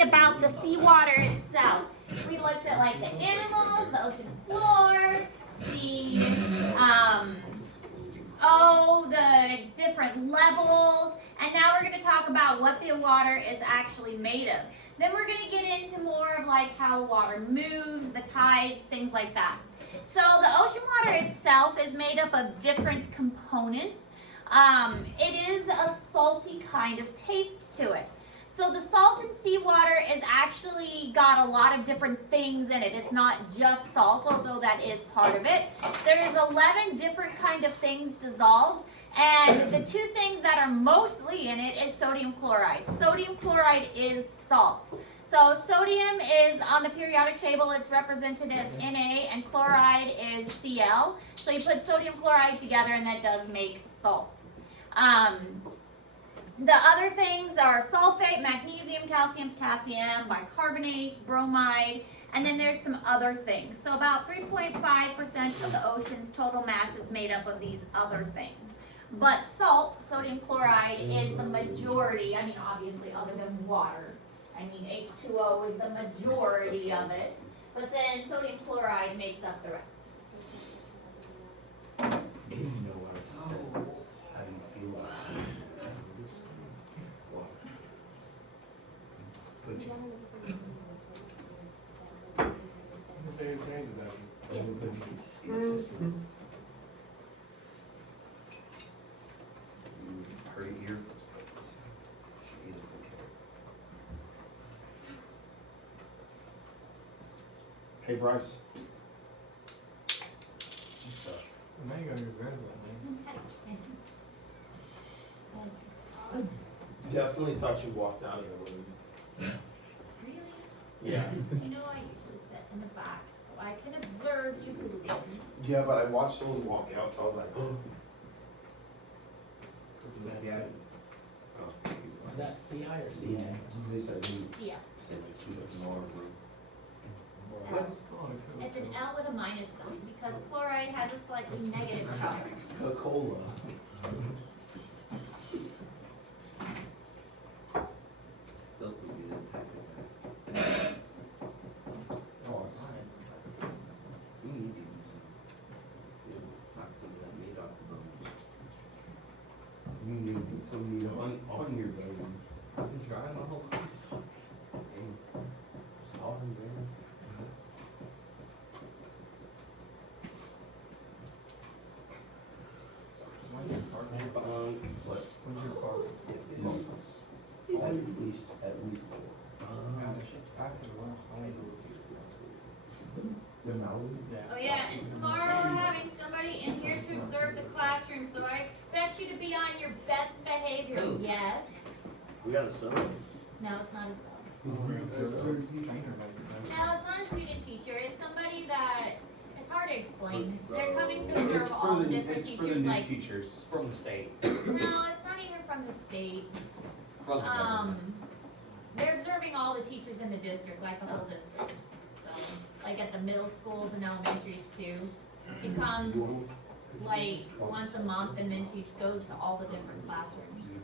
be about the seawater itself. We looked at like the animals, the ocean floor, the different levels, and now we're going to talk about what the water is actually made of. Then we're going to get into more of like how the water moves, the tides, things like that. So the ocean water itself is made up of different components. It is a salty kind of taste to it. So the salt in seawater is actually got a lot of different things in it. It's not just salt, although that is part of it. There's 11 different kind of things dissolved, and the two things that are mostly in it is sodium chloride. Sodium chloride is salt. So sodium is on the periodic table, it's represented as Na, and chloride is Cl. So you put sodium chloride together and that does make salt. The other things are sulfate, magnesium, calcium, potassium, bicarbonate, bromide, and then there's some other things. So about 3.5% of the ocean's total mass is made up of these other things. But salt, sodium chloride, is the majority, I mean obviously other than water. I mean H2O is the majority of it, but then sodium chloride makes up the rest. How do you feel about it? Yes. Her ear first. She doesn't care. Hey Bryce. What's up? Now you gotta go grab that, man. Definitely thought you walked out of the room. Really? Yeah. You know I usually sit in the back so I can observe you hooligans. Yeah, but I watched someone walk out, so I was like, oh. Is that CI or CA? They said he Yeah. said that he was in our room. It's an L with a minus sign because chloride has a slightly negative charge. Coca-Cola. Oh, it's You need to use some that made off the bones. You need to get some meat on your bones. I've been trying my whole life. Sorry, man. What? Where's your car? Months. At least 4. After the last night. The Mallory? Oh yeah, and tomorrow we're having somebody in here to observe the classroom, so I expect you to be on your best behavior. Ooh. Yes. We got a sub. No, it's not a sub. No, it's not a student teacher. It's somebody that it's hard to explain. They're coming to observe all the different teachers. Like, teachers. From the state. no, it's not even from the state. From the government. They're observing all the teachers in the district, like the whole district. So, like at the middle schools and elementaries too. She comes like once a month, and then she goes to all the different classrooms.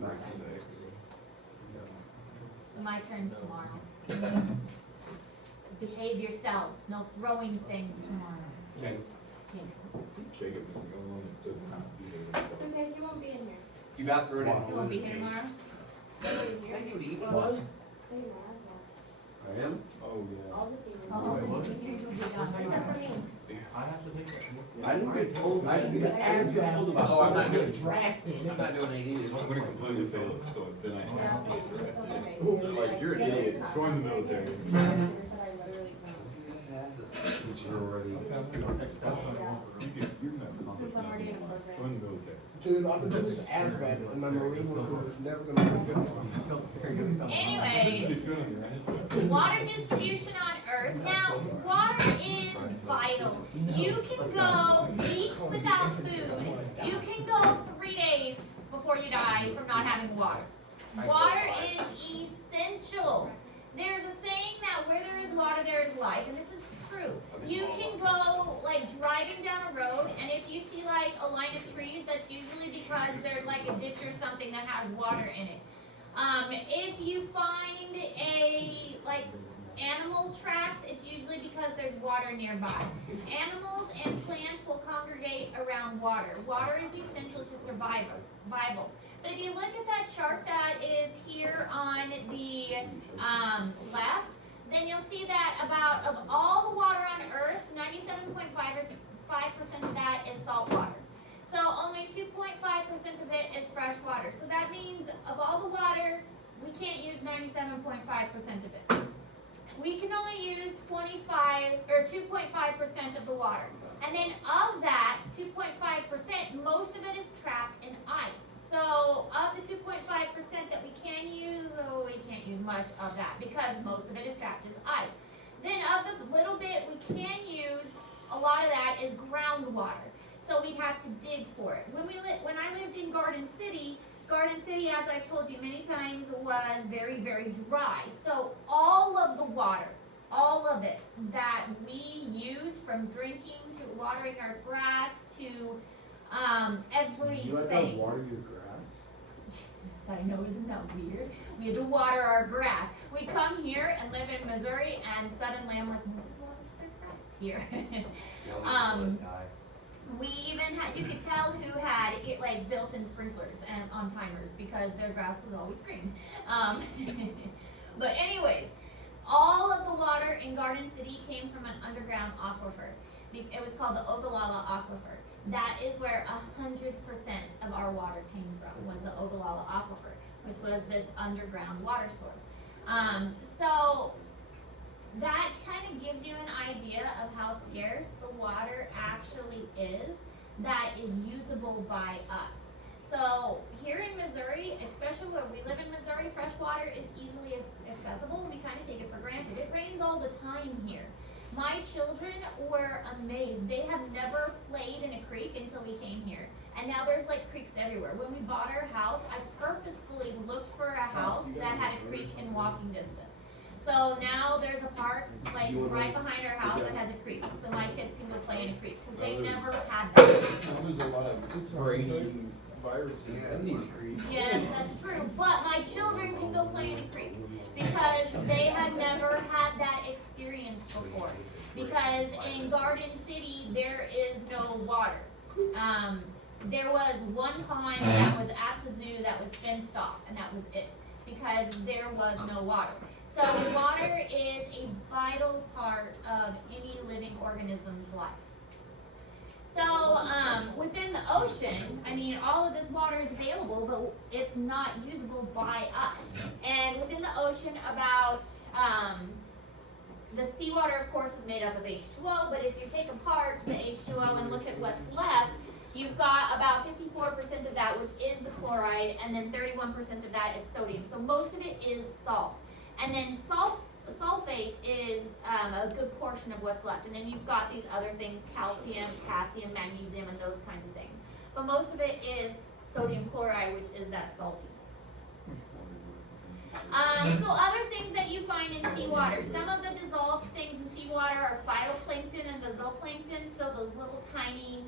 So my turn's tomorrow. Behave yourselves. No throwing things tomorrow. Okay. Jacob is the only one that doesn't have to be there. It's okay, he won't be in here. You got through it. You won't be here tomorrow? He'll be here. Thank you to eat one of those. Hey, man, that's I am? Oh, yeah. all the seniors. Oh, Wait, what? the seniors will be gone. Except for me. I have to take that. I didn't get told. I didn't get told about. Oh, I'm not doing drafted. I'm not doing it either. I'm gonna completely fail, so then I have to get drafted. Okay. They're like, you're an idiot, join the military. Since you're already. You can have conflict. Since I'm already in a program. Join the military. Dude, I've been doing this ASVAB and my Marine recruiter is never gonna be good. Anyway, water distribution on Earth. Now, water is vital. You can go weeks without food. You can go 3 days before you die from not having water. Water is essential. There's a saying that where there is water, there is life, and this is true. You can go like driving down a road, and if you see like a line of trees, that's usually because there's like a ditch or something that has water in it. If you find a, like, animal tracks, it's usually because there's water nearby. Animals and plants will congregate around water. Water is essential to survival. But if you look at that chart that is here on the left, then you'll see that about of all the water on Earth, 97.5% of that is salt water. So only 2.5% of it is fresh water. So that means of all the water, we can't use 97.5% of it. We can only use 2.5% of the water. And then of that 2.5%, most of it is trapped in ice. So of the 2.5% that we can use, we can't use much of that because most of it is trapped as ice. Then of the little bit we can use, a lot of that is groundwater. So we'd have to dig for it. When I lived in Garden City, as I've told you many times, was very, very dry. So all of the water, all of it that we used, from drinking to watering our grass to everything. You had to water your grass? Yes, I know, isn't that weird? We had to water our grass. We come here and live in Missouri, and suddenly I'm like, nobody waters their grass here. We even had, you could tell who had it, like, built-in sprinklers and on timers because their grass was always green. But anyways, all of the water in Garden City came from an underground aquifer. It was called the Ogallala Aquifer. That is where 100% of our water came from, was the Ogallala Aquifer, which was this underground water source. So that kind of gives you an idea of how scarce the water actually is that is usable by us. So here in Missouri, especially where we live in Missouri, fresh water is easily accessible, and we kind of take it for granted. It rains all the time here. My children were amazed. They have never played in a creek until we came here. And now there's like creeks everywhere. When we bought our house, I purposefully looked for a house that had a creek in walking distance. So now there's a park like right behind our house that has a creek, so my kids can go play in a creek because they never had that. Now, there's a lot of brain viruses in these creeks. Yes, that's true. But my children can go play in a creek because they had never had that experience before. Because in Garden City there is no water. There was one pond that was at the zoo that was fenced off, and that was it, because there was no water. So water is a vital part of any living organism's life. So within the ocean, I mean, all of this water is available, but it's not usable by us. And within the ocean, about the seawater, of course, is made up of H2O, but if you take apart the H2O and look at what's left, you've got about 54% of that, which is the chloride, and then 31% of that is sodium. So most of it is salt. And then sulfate is a good portion of what's left. And then you've got these other things, calcium, potassium, magnesium, and those kinds of things. But most of it is sodium chloride, which is that saltiness. So other things that you find in seawater. Some of the dissolved things in seawater are phytoplankton and zooplankton, so those little tiny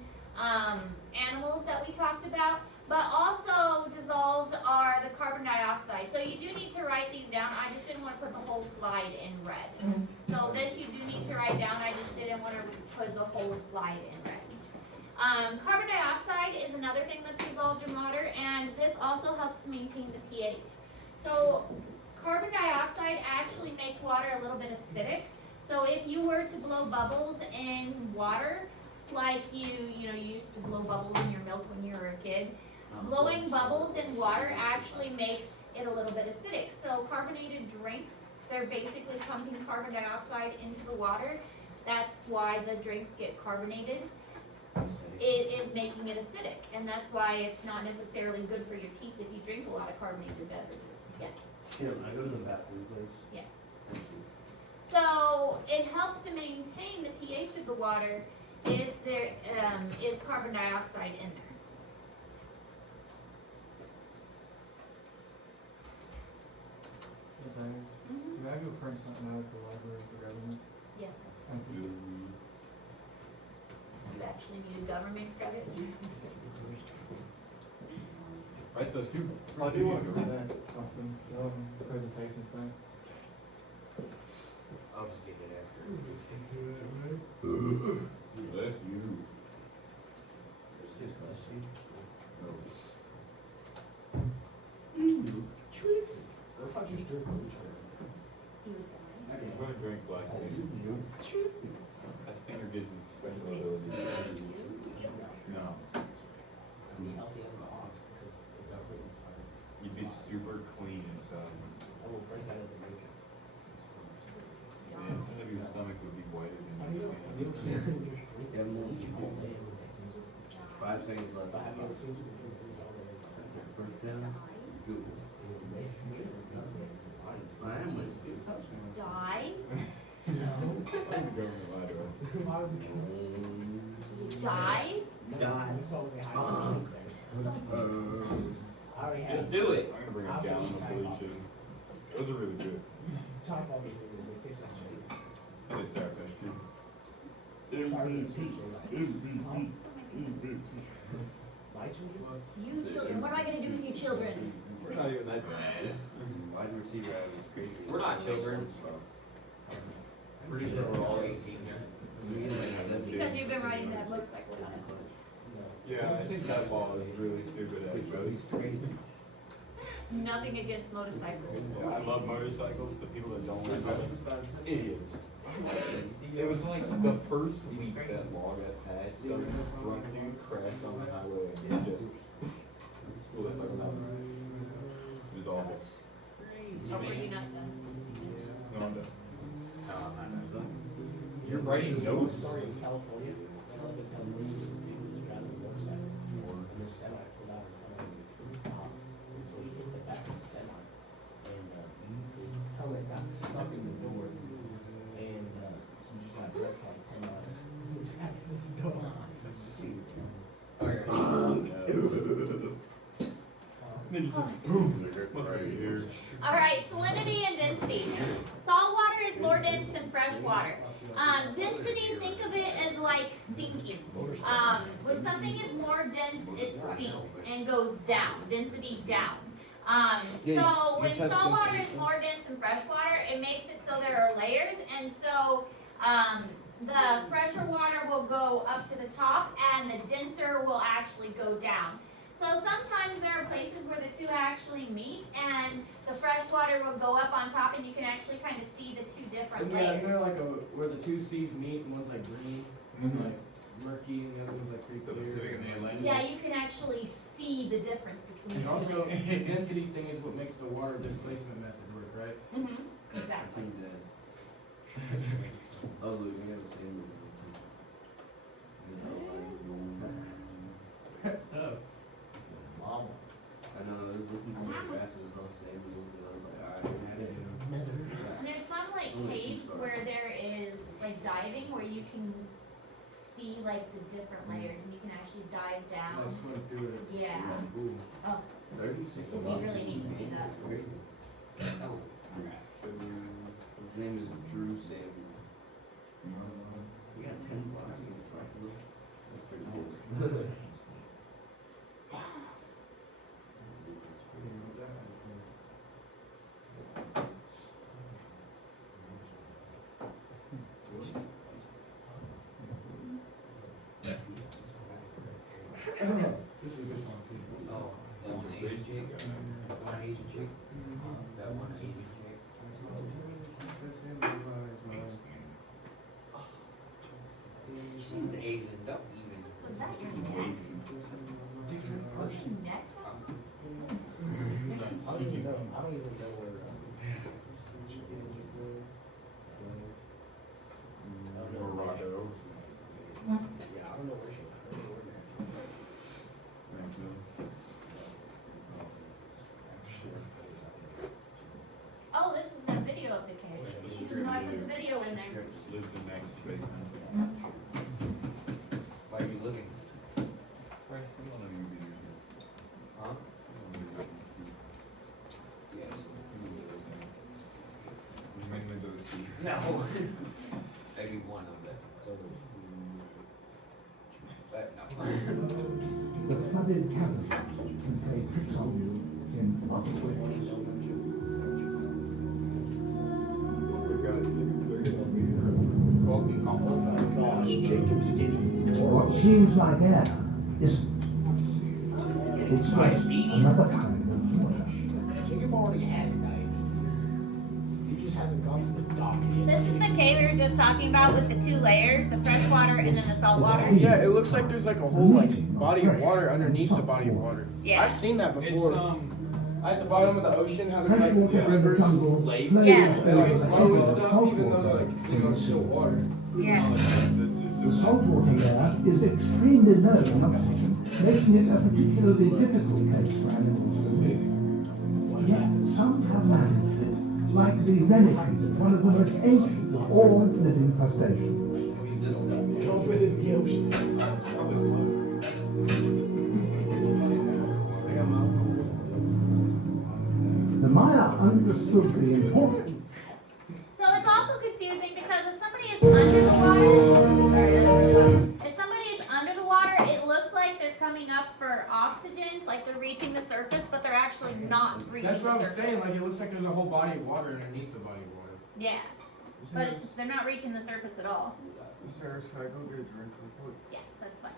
animals that we talked about. But also dissolved are the carbon dioxide. So you do need to write these down. I just didn't want to put the whole slide in red. So this you do need to write down. I just didn't want to put the whole slide in red. Carbon dioxide is another thing that's dissolved in water, and this also helps to maintain the pH. So carbon dioxide actually makes water a little bit acidic. So if you were to blow bubbles in water, like you used to blow bubbles in your milk when you were a kid, blowing bubbles in water actually makes it a little bit acidic. So carbonated drinks, they're basically pumping carbon dioxide into the water. That's why the drinks get carbonated. It is making it acidic, and that's why it's not necessarily good for your teeth if you drink a lot of carbonated beverages. Yes. Kim, I go to the bathroom, please. Yes. Thank you. So it helps to maintain the pH of the water if there is carbon dioxide in there. May I go print something out at the library for government? Yes. Thank you. You actually need a government credit. Price does too. I do want to present something, presentation thing. I'll just get it after. Bless you. His question. No. What if I just drink one train? He would die. I'm gonna drink glass of it. I think you're getting special abilities. No. Be healthy as an ox because it got put inside. You'd be super clean inside. I will break out of the nature. And some of your stomach would be whiter than Have you your ever skin. seen someone just drink? Yeah, I'm gonna Each eat all it. day and take things. 5 seconds left. But have you ever seen someone drink things all day? First down. Good. I am with you. Die? I'm the government lie to her. Die? Die. It's all the high things. I already have. Just do it. I'm gonna bring a gallon of bleach in. Those are really good. Top all these things, it tastes like shit. It's our best too. Sorry, pizza. My children? You children, what am I gonna do with you children? We're not even that bad. Wide receiver out is crazy. We're not children. Pretty sure we're all 18 here. Because you've been riding that motorcycle down the road. Yeah, I think that law is really stupid actually. He's crazy. Nothing against motorcycles. Yeah, I love motorcycles, the people that don't like them, idiots. It was like the first week that law got passed, some drunk dude crashed on the highway and just school that like nothing. It was awful. Or were you not done? No, I'm done. You're writing notes? Story in California. I live in California. Dude was driving a motorcycle. And this semi pulled out in front of him. He stopped. And so he hit the back of the semi. And his helmet got stuck in the door. And he just got drunk for like 10 miles. Back in this door. Then you said, boom, must be here. Alright, salinity and density. Salt water is more dense than fresh water. Density, think of it as like sinking. When something is more dense, it sinks and goes down, density down. So when salt water is more dense than fresh water, it makes it so there are layers, and so the fresher water will go up to the top and the denser will actually go down. So sometimes there are places where the two actually meet and the fresh water will go up on top and you can actually kind of see the two different Yeah, layers. you know, like where the two seas meet, and one's like green, and like murky, and the other one's like pretty The clear. Pacific and the Atlantic. Yeah, you can actually see the difference between And the two. also, the density thing is what makes the water displacement method work, right? Exactly. Oh, look, we have the same. Tough. Mama. I know, I was looking for my glasses on the same rules, and I was like, alright. And there's some like caves where there is like diving where you can see like the different layers and you can actually dive down. I swim through it. Yeah. Ooh. Oh, 36 we really need to see that. His name is Drew Sanders. We got 10 blocks against Seinfeld. That's pretty cool. This is a good song too. Oh, that one Asian chick? One Asian chick? That one Asian chick? She's Asian, don't even. So is that your neck? Different Was she neck? I don't even know where. Morocco. Yeah, I don't know where she was. I don't know where Oh, this is the video of the cave. You know, I put the video in there. Lives in next basement. Why are you looking? Right, we don't know you be using it. Huh? Yes. Mainly those two. No. Maybe one of them. But no. The flooded caverns contain some seems like air is it's just another kind of water. Jacob already had diabetes. He just hasn't gone to the doctor yet. This is the cave we were just talking about with the two layers, the fresh water and then the salt water. Yeah, it looks like there's like a whole like body of water underneath the body of water. Yeah. I've seen that It's before. At the bottom of the ocean, how there's like Freshwater rivers, jungle lakes, Yeah. they like flow and over stuff, salt even though water. they're like, you know, still water. Yeah. The saltwater air is extremely low in oxygen, making it a particularly difficult place for animals to live. Yet some have managed it, like the renegade, one of the most ancient of all living crustaceans. Jump it in the ocean. The Maya understood the importance. So it's also confusing because if somebody is under the water, sorry, that's really loud. If somebody is under the water, it looks like they're coming up for oxygen, like they're reaching the surface, but they're actually not reaching That's what I the was surface. saying, like it looks like there's a whole body of water underneath the body of water. Yeah, but they're not reaching the surface at all. Sarah, can I go get a drink real quick? Yes, that's fine.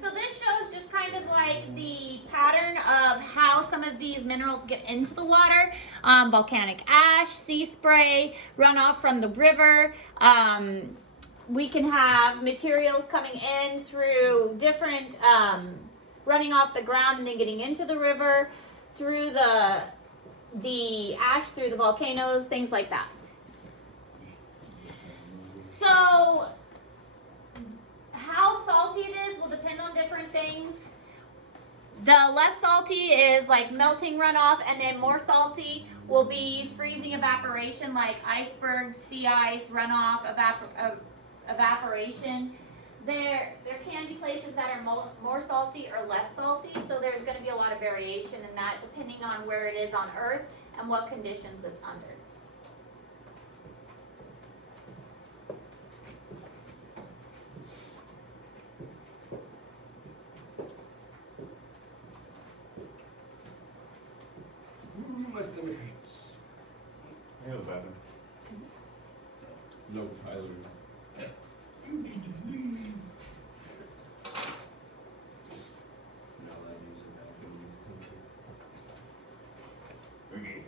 So this shows just kind of like the pattern of how some of these minerals get into the water. Volcanic ash, sea spray, runoff from the river. We can have materials coming in through different, running off the ground and then getting into the river, through the ash, through the volcanoes, things like that. So, how salty it is will depend on different things. The less salty is like melting runoff, and then more salty will be freezing evaporation, like icebergs, sea ice, runoff, evaporation. There can be places that are more salty or less salty, so there's going to be a lot of variation in that depending on where it is on Earth and what conditions it's under. My stomach hurts. I got a bathroom. No, Tyler. You need to leave. No, that is a bathroom in this country. Okay.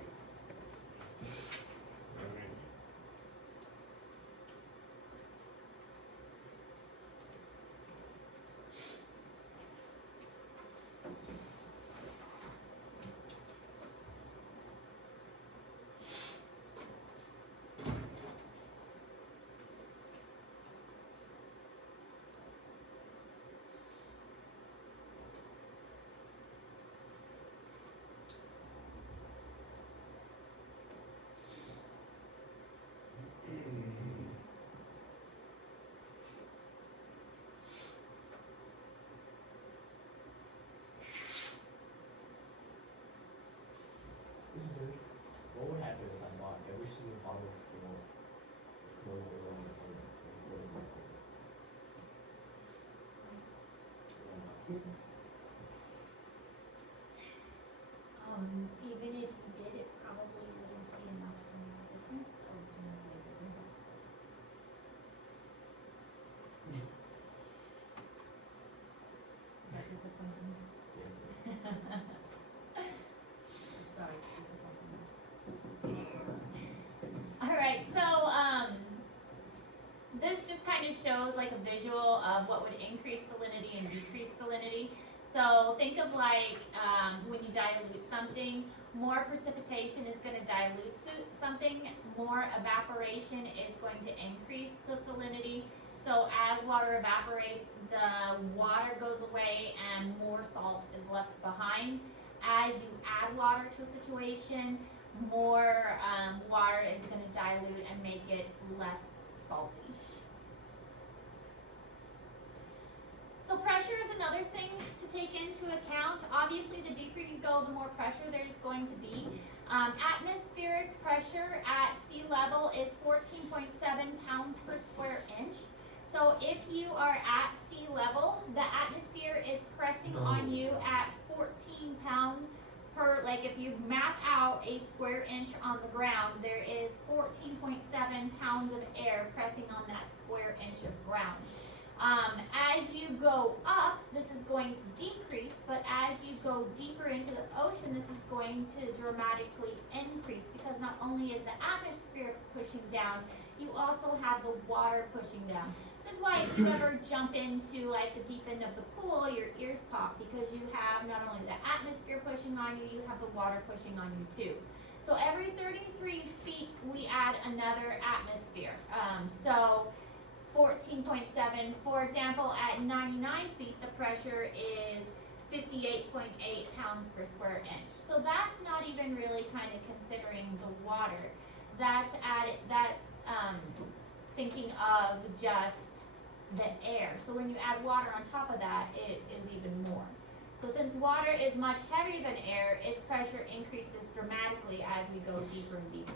What would happen if I bought every single bottle of canola oil on the planet? Even if you did, it probably wouldn't be enough to make a difference. The ocean is way bigger. Is that disappointing? Yes. Sorry, it's disappointing. All right, so this just kind of shows like a visual of what would increase salinity and decrease salinity. So think of like when you dilute something, more precipitation is going to dilute something, more evaporation is going to increase the salinity. So as water evaporates, the water goes away and more salt is left behind. As you add water to a situation, more water is going to dilute and make it less salty. So pressure is another thing to take into account. Obviously, the deeper you go, the more pressure there's going to be. Atmospheric pressure at sea level is 14.7 pounds per square inch. So if you are at sea level, the atmosphere is pressing on you at 14 pounds per, like if you map out a square inch on the ground, there is 14.7 pounds of air pressing on that square inch of ground. As you go up, this is going to decrease, but as you go deeper into the ocean, this is going to dramatically increase because not only is the atmosphere pushing down, you also have the water pushing down. This is why if you ever jump into like the deep end of the pool, your ears pop because you have not only the atmosphere pushing on you, you have the water pushing on you too. So every 33 feet, we add another atmosphere. So 14.7, for example, at 99 feet, the pressure is 58.8 pounds per square inch. So that's not even really kind of considering the water. That's thinking of just the air. So when you add water on top of that, it is even more. So since water is much heavier than air, its pressure increases dramatically as we go deeper and deeper.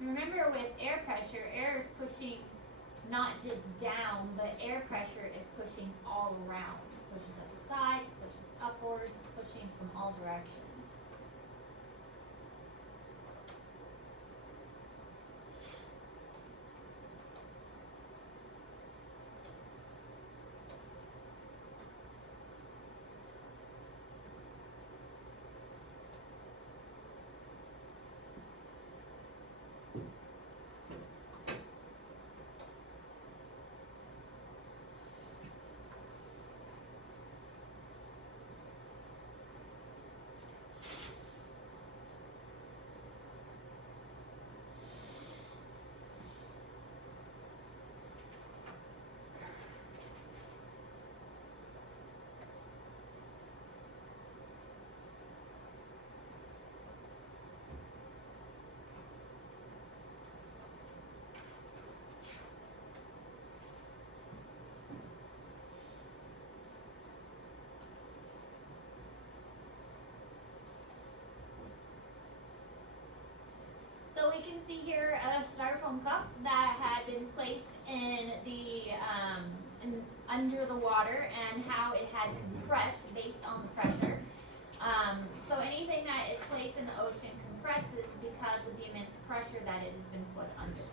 Remember with air pressure, air is pushing not just down, but air pressure is pushing all around. It pushes up the sides, it pushes upwards, it's pushing from all directions. So we can see here a styrofoam cup that had been placed in the under the water and how it had compressed based on the pressure. So anything that is placed in the ocean compresses because of the immense pressure that it has been put under.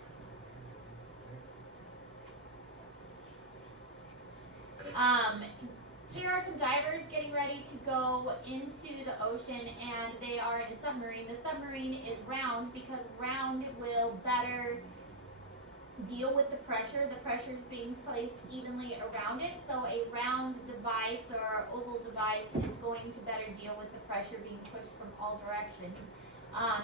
Here are some divers getting ready to go into the ocean, and they are in a submarine. The submarine is round because round will better deal with the pressure. The pressure is being placed evenly around it, so a round device or oval device is going to better deal with the pressure being pushed from all directions.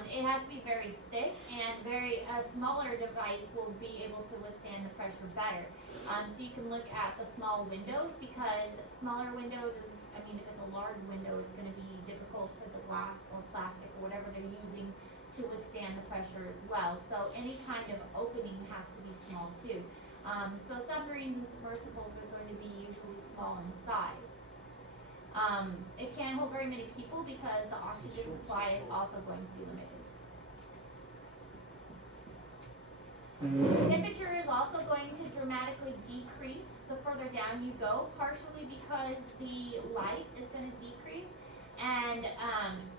It has to be very thick, and a smaller device will be able to withstand the pressure better. So you can look at the small windows, because smaller windows is, if it's a large window, it's going to be difficult for the glass or plastic or whatever they're using to withstand the pressure as well. So any kind of opening has to be small too. So submarines and submersibles are going to be usually small in size. It can't hold very many people because the oxygen supply is also going to be limited. The temperature is also going to dramatically decrease the further down you go, partially because the light is going to decrease, and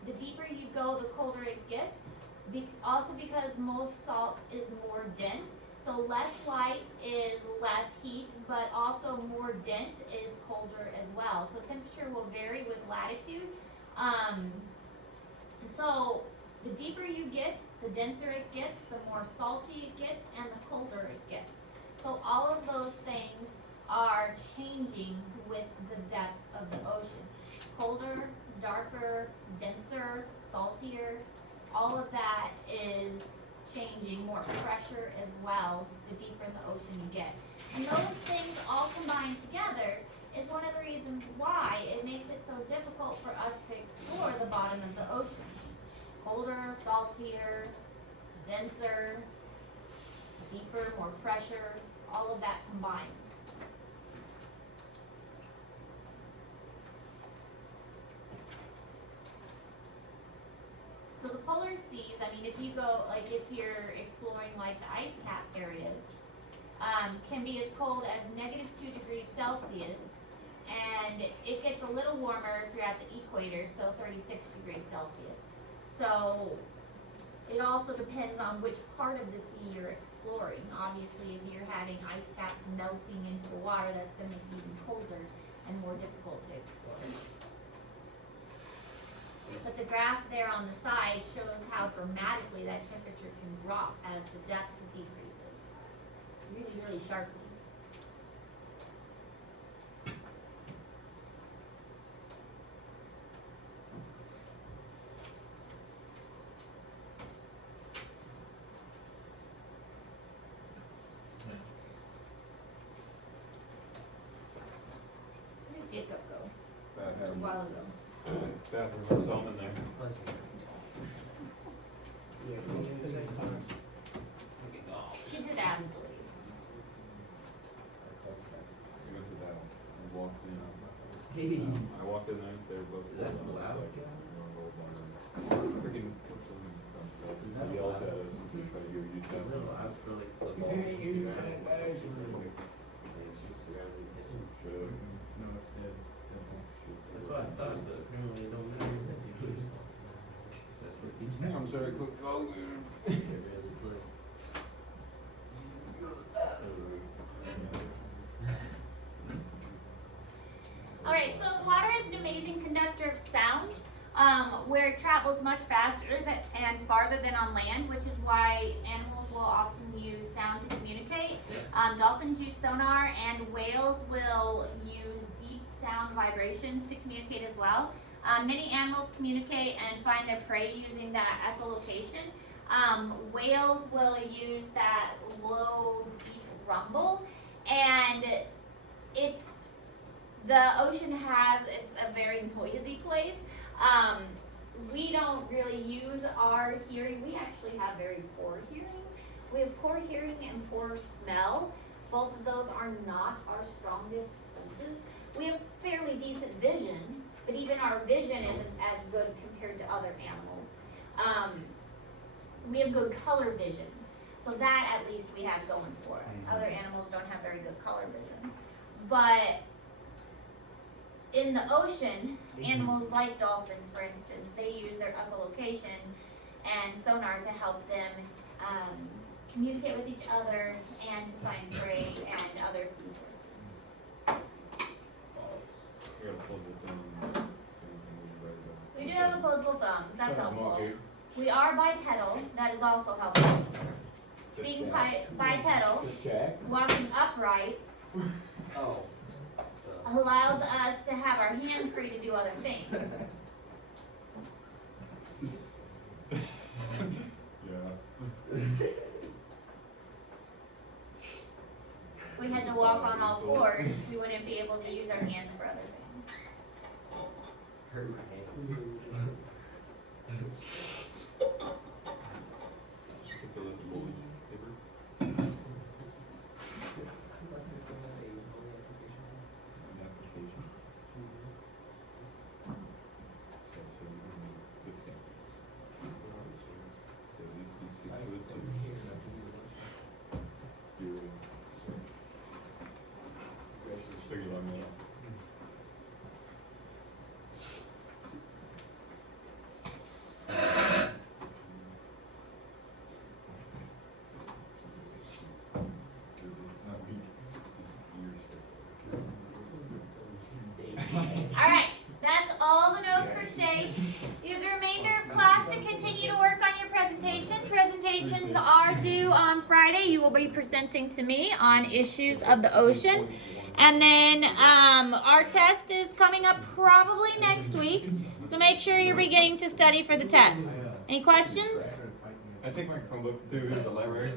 the deeper you go, the colder it gets. Also because most salt is more dense. So less light is less heat, but also more dense is colder as well. So temperature will vary with latitude. So the deeper you get, the denser it gets, the more salty it gets, and the colder it gets. So all of those things are changing with the depth of the ocean. Colder, darker, denser, saltier, all of that is changing, more pressure as well, the deeper in the ocean you get. And those things all combined together is one of the reasons why it makes it so difficult for us to explore the bottom of the ocean. Colder, saltier, denser, deeper, more pressure, all of that combined. So the polar seas, if you go, if you're exploring the ice cap areas, can be as cold as -2 degrees Celsius, and it gets a little warmer if you're at the equator, so 36 degrees Celsius. So it also depends on which part of the sea you're exploring. Obviously, if you're having ice caps melting into the water, that's going to make it even colder and more difficult to explore. But the graph there on the side shows how dramatically that temperature can drop as the depth decreases. Really, really sharply. Where did Jacob go? A Bathroom. while ago. Bathroom or something in there. Yeah, most of the time. He did ask to leave. I went to that one. I walked in. Hey. I walked in there, they were both. Is that I was loud? like, freaking, he yelled at us and tried to give you time. No, I feel like the You ball can't is use around. that as It's around the kitchen. Should. No, it's dead. That's what I thought, but apparently it don't matter that you do. That's what he said. I'm sorry, quick. Oh, It really could. Alright, so water is an amazing conductor of sound, where it travels much faster and farther than on land, which is why animals will often use sound to communicate. Dolphins use sonar, and whales will use deep sound vibrations to communicate as well. Many animals communicate and find their prey using that echolocation. Whales will use that low, deep rumble, and the ocean it's a very noisy place. We don't really use our hearing. We actually have very poor hearing. We have poor hearing and poor smell. Both of those are not our strongest senses. We have fairly decent vision, but even our vision isn't as good compared to other animals. We have good color vision. So that at least we have going for us. Other animals don't have very good color vision. But in the ocean, animals like dolphins, for instance, they use their echolocation and sonar to help them communicate with each other and to find prey and other food sources. We got a pull the thing. We do have opposable thumbs, that's Come on, helpful. dude. We are bipedal, that is also helpful. Being bipedal, Just check. walking upright, Oh. allows us to have our hands free to do other things. Yeah. If we had to walk on all fours, we wouldn't be able to use our hands for other things. Hurt my hand. Fill out the bully paper. An application. So you can make the same. So at least be 6'2". You're so. Figure on that. Alright, that's all the notes for today. You have the remainder of class to continue to work on your presentation. Presentations are due on Friday. You will be presenting to me on issues of the ocean. And then our test is coming up probably next week. So make sure you're beginning to study for the test. Any questions? I take my Chromebook to the library.